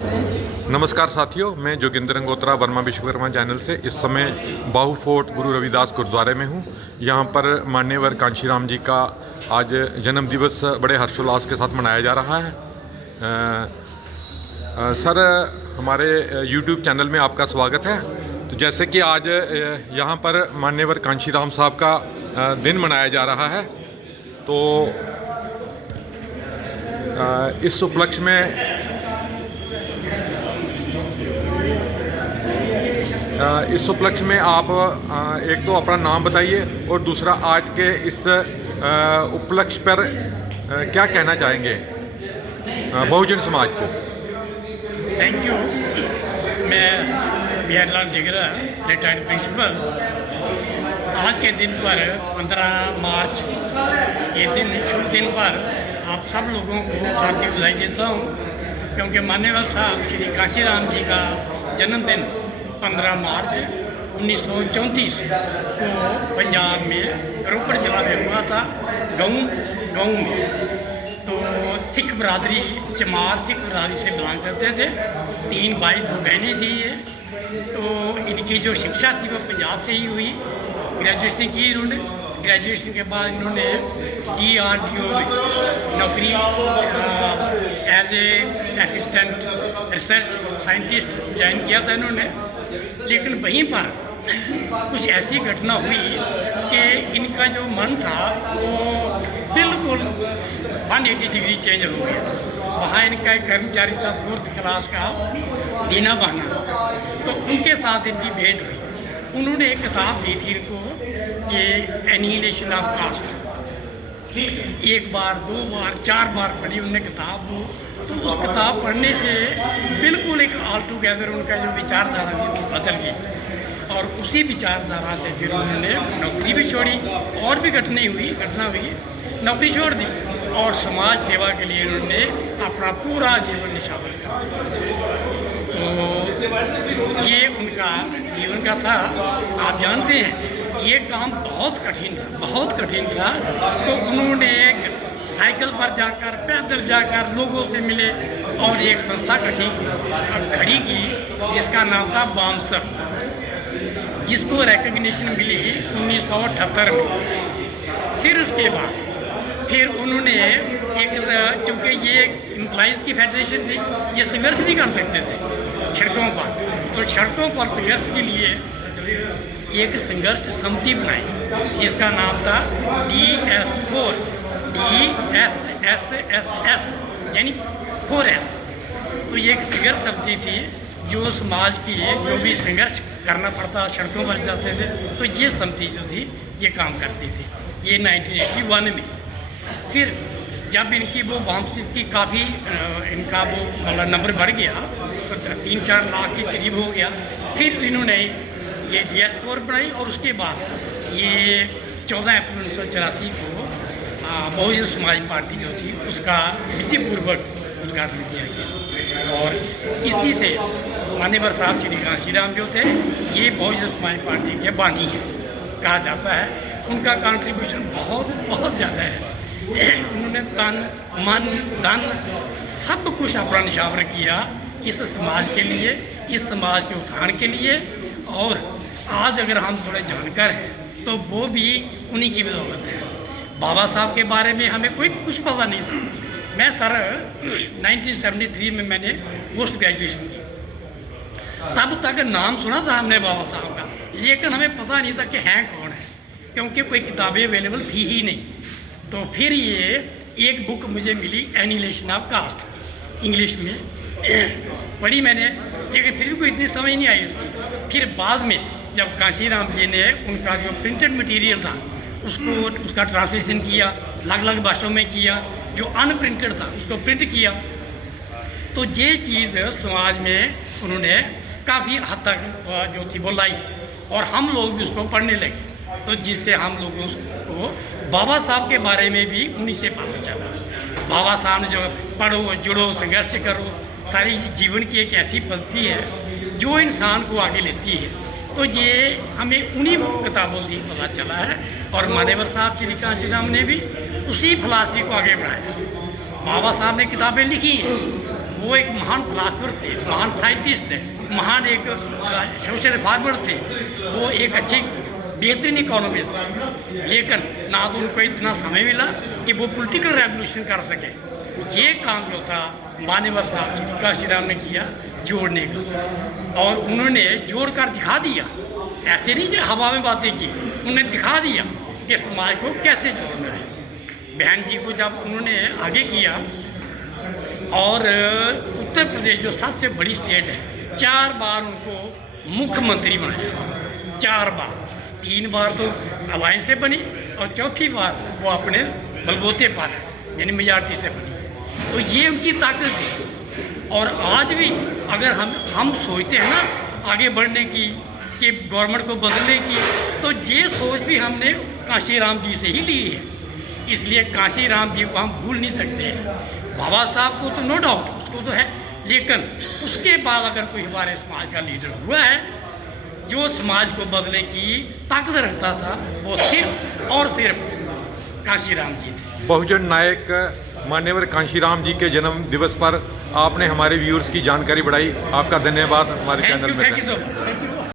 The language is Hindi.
नमस्कार साथियों, मैं जोगिंदर गंगोत्रा वर्मा विश्वकर्मा चैनल से इस समय बाहू फोर्ट गुरु रविदास गुरुद्वारे में हूँ। यहाँ पर मान्यवर कांशीराम जी का आज जन्म दिवस बड़े हर्षोल्लास के साथ मनाया जा रहा है। सर, हमारे YouTube चैनल में आपका स्वागत है। तो जैसे कि आज यहाँ पर मान्यवर कांशीराम साहब का दिन मनाया जा रहा है, तो इस उपलक्ष्य में आप एक तो अपना नाम बताइए और दूसरा आज के इस उपलक्ष्य पर क्या कहना चाहेंगे बहुजन समाज को। Thank you. मैं बिहारीलाल डिगरा, रिटायर्ड प्रिंसिपल। आज के दिन पर 15 मार्च ये दिन शुभ दिन पर आप सब लोगों को हार्दिक बधाई देता हूँ, क्योंकि मान्यवर साहब श्री कांशीराम जी का जन्मदिन 15 मार्च 1934 को पंजाब में रोपड़ जिला में हुआ था, गाँव में। तो सिख बरादरी, चमार सिख बरादरी से बिलोंग करते थे। 3 भाई 2 बहनें थी ये। तो इनकी जो शिक्षा थी वो पंजाब से ही हुई। ग्रेजुएशन की इन्होंने। ग्रेजुएशन के बाद इन्होंने DRDO में नौकरी as a assistant research scientist join किया था इन्होंने। लेकिन वहीं पर कुछ ऐसी घटना हुई कि इनका जो मन था वो बिल्कुल 180 डिग्री चेंज हो गया। वहाँ इनका एक कर्मचारी था 4th क्लास का, दीना बहाना। तो उनके साथ इनकी भेंट हुई। उन्होंने एक किताब दी थी इनको, ये एनिहिलेशन ऑफ कास्ट। 1 बार 2 बार 4 बार पढ़ी उनने किताब वो। तो उस किताब पढ़ने से बिल्कुल एक ऑल टुगेदर उनका जो विचारधारा थी वो बदल गई, और उसी विचारधारा से फिर उन्होंने नौकरी भी छोड़ी। और भी घटना हुई, नौकरी छोड़ दी और समाज सेवा के लिए उन्होंने अपना पूरा जीवन निछावर कर दिया। तो ये उनका जीवन का था। आप जानते हैं ये काम बहुत कठिन था। तो उन्होंने साइकिल पर जाकर, पैदल जाकर लोगों से मिले और एक संस्था खड़ी की जिसका नाम था बामसर, जिसको रिकग्निशन मिली 1978 में। फिर उसके बाद फिर उन्होंने क्योंकि ये एम्प्लॉइज़ की फेडरेशन थी, ये संघर्ष नहीं कर सकते थे सड़कों पर। तो सड़कों पर संघर्ष के लिए एक संघर्ष समिति बनाई जिसका नाम था DS4 DSSSS यानी 4S। तो ये एक संघर्ष समिति थी जो समाज की जो भी संघर्ष करना पड़ता, सड़कों पर जाते थे, तो ये समिति जो थी ये काम करती थी। ये 1981 में। फिर जब इनकी वो वापसी की काफ़ी इनका वो मतलब नंबर बढ़ गया, तो 3-4 लाख के करीब हो गया। फिर इन्होंने ये DS4 बनाई और उसके बाद ये 14 अप्रैल 1984 को बहुजन समाज पार्टी जो थी उसका विधिपूर्वक उद्घाटन किया गया। और इसी से मान्यवर साहब श्री कांशीराम जो थे ये बहुजन समाज पार्टी के बानी हैं कहा जाता है। उनका कंट्रीब्यूशन बहुत ज़्यादा है। उन्होंने तन मन धन सब कुछ अपना निछावर किया इस समाज के लिए, इस समाज के उत्थान के लिए। और आज अगर हम थोड़े जानकार हैं तो वो भी उन्हीं की बदौलत है। बाबा साहब के बारे में हमें कुछ पता नहीं था। मैं सर 1973 में मैंने पोस्ट ग्रेजुएशन की। तब तक नाम सुना था हमने बाबा साहब का, लेकिन हमें पता नहीं था कि हैं कौन है, क्योंकि कोई किताबें अवेलेबल थी ही नहीं। तो फिर ये एक बुक मुझे मिली एनिहिलेशन ऑफ कास्ट, इंग्लिश में पढ़ी मैंने, लेकिन फिर भी कोई इतनी समझ नहीं आई उसकी। फिर बाद में जब कांशीराम जी ने उनका जो प्रिंटेड मटेरियल था उसका ट्रांसलेशन किया, अलग भाषाओं में किया, जो अनप्रिंटेड था उसको प्रिंट किया, तो ये चीज़ समाज में उन्होंने काफ़ी हद तक जो थी वो लाई, और हम लोग भी उसको पढ़ने लगे। तो जिससे हम लोगों को बाबा साहब के बारे में भी उन्हीं से पता चला। बाबा साहब ने जो पढ़ो, जुड़ो, संघर्ष करो, सारी जीवन की एक ऐसी पद्धति है जो इंसान को आगे लेती है। तो ये हमें उन्हीं किताबों से पता चला है। और मान्यवर साहब श्री कांशीराम ने भी उसी फिलासफी को आगे बढ़ाया। बाबा साहब ने किताबें लिखी हैं, वो एक महान फिलासफर थे, महान साइंटिस्ट थे, महान एक सोशल रिफॉर्मर थे, वो एक अच्छे बेहतरीन इकोनॉमिस्ट थे। लेकिन ना तो उनको इतना समय मिला कि वो पॉलिटिकल रेवोल्यूशन कर सके। ये काम जो था मान्यवर साहब काशीराम ने किया जोड़ने का, और उन्होंने जोड़ कर दिखा दिया। ऐसे नहीं जो हवा में बातें की, उन्होंने दिखा दिया कि समाज को कैसे जोड़ना है। बहन जी को जब उन्होंने आगे किया, और उत्तर प्रदेश जो सबसे बड़ी स्टेट है, 4 बार उनको मुख्यमंत्री बनाया, 4 बार, 3 बार तो अलायंस से बनी और चौथी बार वो अपने बलबूते पर यानी मेजॉरिटी से बनी। तो ये उनकी ताकत थी। और आज भी अगर हम सोचते हैं ना आगे बढ़ने की, कि गवर्नमेंट को बदलने की, तो ये सोच भी हमने कांशीराम जी से ही ली है। इसलिए कांशीराम जी को हम भूल नहीं सकते। बाबा साहब को तो नो डाउट उसको तो है, लेकिन उसके बाद अगर कोई हमारे समाज का लीडर हुआ है जो समाज को बदलने की ताकत रखता था, वो सिर्फ और सिर्फ कांशीराम जी थे। बहुजन नायक मान्यवर कांशीराम जी के जन्म दिवस पर आपने हमारे व्यूअर्स की जानकारी बढ़ाई। आपका धन्यवाद हमारे चैनल में। Thank you so much.